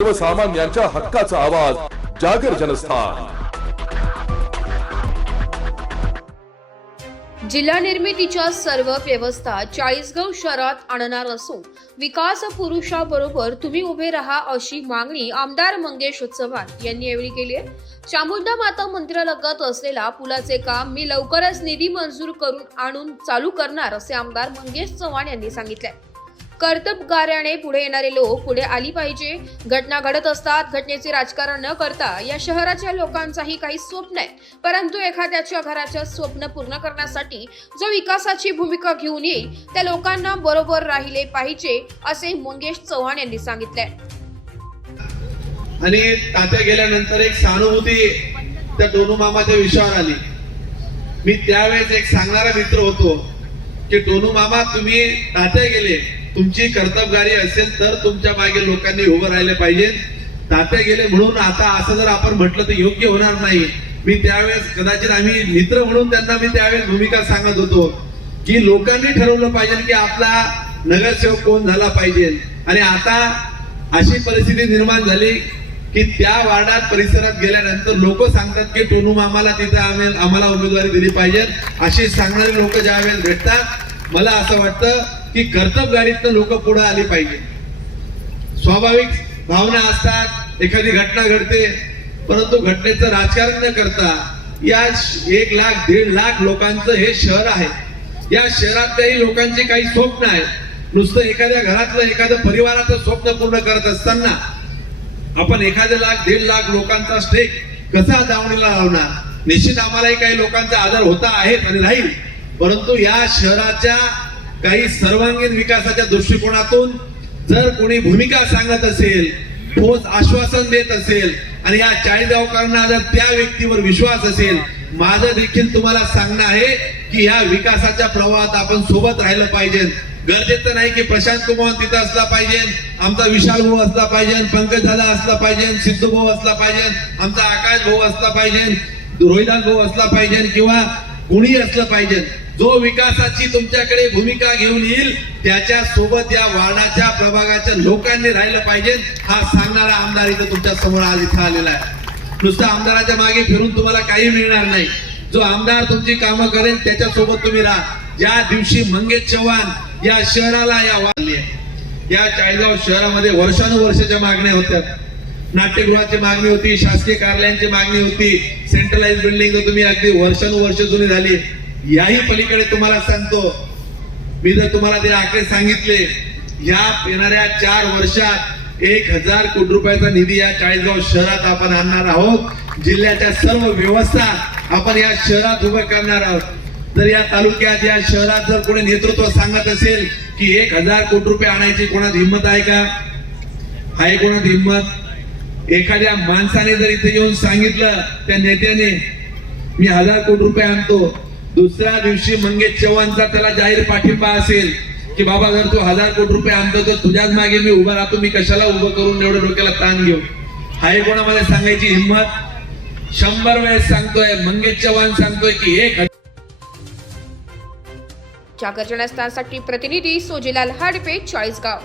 सर्वसामान्यांच्या हक्काचा आवाज जागर जनस्थान। जिल्हा निर्मितीच्या सर्व व्यवस्था चाळीसगाव शहरात आणणार असून विकास पुरुषाबरोबर तुम्ही उभे राहा अशी मागणी आमदार मंगेश चव्हाण यांनी यावेळी केली आहे। चामुंडा माता मंदिरालगत असलेला पुलाचे काम मी लवकरच निधी मंजूर करून आणून चालू करणार असे आमदार मंगेश चव्हाण यांनी सांगितले। कर्तबगाऱ्याने पुढे येणारे लोक पुढे आली पाहिजे। घटना घडत असतात, घटनेचे राजकारण न करता या शहराच्या लोकांचाही काही स्वप्न आहे, परंतु एखाद्याच्या घराचे स्वप्न पूर्ण करण्यासाठी जो विकासाची भूमिका घेऊन येईल त्या लोकांना बरोबर राहिले पाहिजे असे मंगेश चव्हाण यांनी सांगितले। आणि तात्या गेल्यानंतर एक सहानुभूती त्या डोनू मामाच्या विषयावर आली। मी त्यावेळेस एक सांगणारा मित्र होतो की डोनू मामा, तुम्ही तात्या गेले, तुमची कर्तबगारी असेल तर तुमच्या मागे लोकांनी उभं राहिले पाहिजे। तात्या गेले म्हणून आता असं जर आपण म्हटलं तर योग्य होणार नाही। मी त्यावेळेस कदाचित आम्ही मित्र म्हणून त्यांना मी त्यावेळेस भूमिका सांगत होतो की लोकांनी ठरवलं पाहिजे की आपला नगरसेवक कोण झाला पाहिजे। आणि आता अशी परिस्थिती निर्माण झाली की त्या वार्डात परिसरात गेल्यानंतर लोक सांगतात की टोनू मामाला तिथे आम्हाला उमेदवारी दिली पाहिजे। अशी सांगणारे लोक ज्यावेळेस भेटतात, मला असं वाटतं की कर्तबगारीतनं लोक पुढे आली पाहिजे। स्वाभाविक भावना असतात, एखादी घटना घडते, परंतु घटनेचं राजकारण न करता या 1 लाख 1.5 लाख लोकांचं हे शहर आहे। या शहरात काही लोकांचे काही स्वप्न आहे। नुसतं एखाद्या घरातलं एखाद्या परिवाराचं स्वप्न पूर्ण करत असताना आपण 1 लाख 1.5 लाख लोकांचा स्टेक कसा दावणीला लावणार? निश्चित आम्हालाही काही लोकांचा आदर होता आहे आणि राहील, परंतु या शहराच्या काही सर्वांगीण विकासाच्या दृष्टिकोनातून जर कोणी भूमिका सांगत असेल, ठोस आश्वासन देत असेल आणि या चाळीसगावकरांना जर त्या व्यक्तीवर विश्वास असेल, माझं देखील तुम्हाला सांगणं आहे की या विकासाच्या प्रवाहात आपण सोबत राहिलं पाहिजे। गरजेचं नाही की प्रशांत कुमार तिथं असला पाहिजे, आमचा विशाल भाऊ असला पाहिजे, पंकज दादा असला पाहिजे, सिद्धू भाऊ असला पाहिजे, आमचा आकाश भाऊ असला पाहिजे, रोहिदास भाऊ असला पाहिजे किंवा कुणी असलं पाहिजे। जो विकासाची तुमच्याकडे भूमिका घेऊन येईल त्याच्या सोबत या वार्डाच्या प्रभागाच्या लोकांनी राहिलं पाहिजे। हा सांगणारा आमदार इथं तुमच्या समोर आज इथं आलेला आहे। नुसतं आमदाराच्या मागे फिरून तुम्हाला काही मिळणार नाही। जो आमदार तुमची कामं करेल त्याच्या सोबत तुम्ही राहा। ज्या दिवशी मंगेश चव्हाण या शहराला या चाळीसगाव शहरामध्ये वर्षानुवर्षाच्या मागण्या होत्या। नाट्यगृहाची मागणी होती, शासकीय कार्यालयांची मागणी होती, सेंट्रलाइज बिल्डिंग तुम्ही अगदी वर्षानुवर्ष जुनी झाली। याही पलीकडे तुम्हाला सांगतो, मी जर तुम्हाला ते आकडे सांगितले, या येणाऱ्या 4 वर्षात 1000 कोटी रुपयाचा निधी या चाळीसगाव शहरात आपण आणणार आहोत। जिल्ह्याच्या सर्व व्यवस्था आपण या शहरात उभं करणार आहोत। जर या तालुक्यात या शहरात जर कोणी नेतृत्व सांगत असेल की 1000 कोटी रुपये आणायची कोणात हिंमत आहे का? आहे कोणात हिंमत? एखाद्या माणसाने जर इथे येऊन सांगितलं त्या नेत्याने मी 1000 कोटी रुपये आणतो, दुसऱ्या दिवशी मंगेश चव्हाणचा त्याला जाहीर पाठिंबा असेल की बाबा जर तू 1000 कोटी रुपये आणतो तर तुझ्याच मागे मी उभा राहतो, मी कशाला उभं करून एवढं डोक्याला ताण घेऊ? आहे कोणामध्ये सांगायची हिंमत? 100 वेळेस सांगतोय, मंगेश चव्हाण सांगतोय की 1000। जागर जनस्थानसाठी प्रतिनिधी सोजीलाल हाडपे, चाळीसगाव।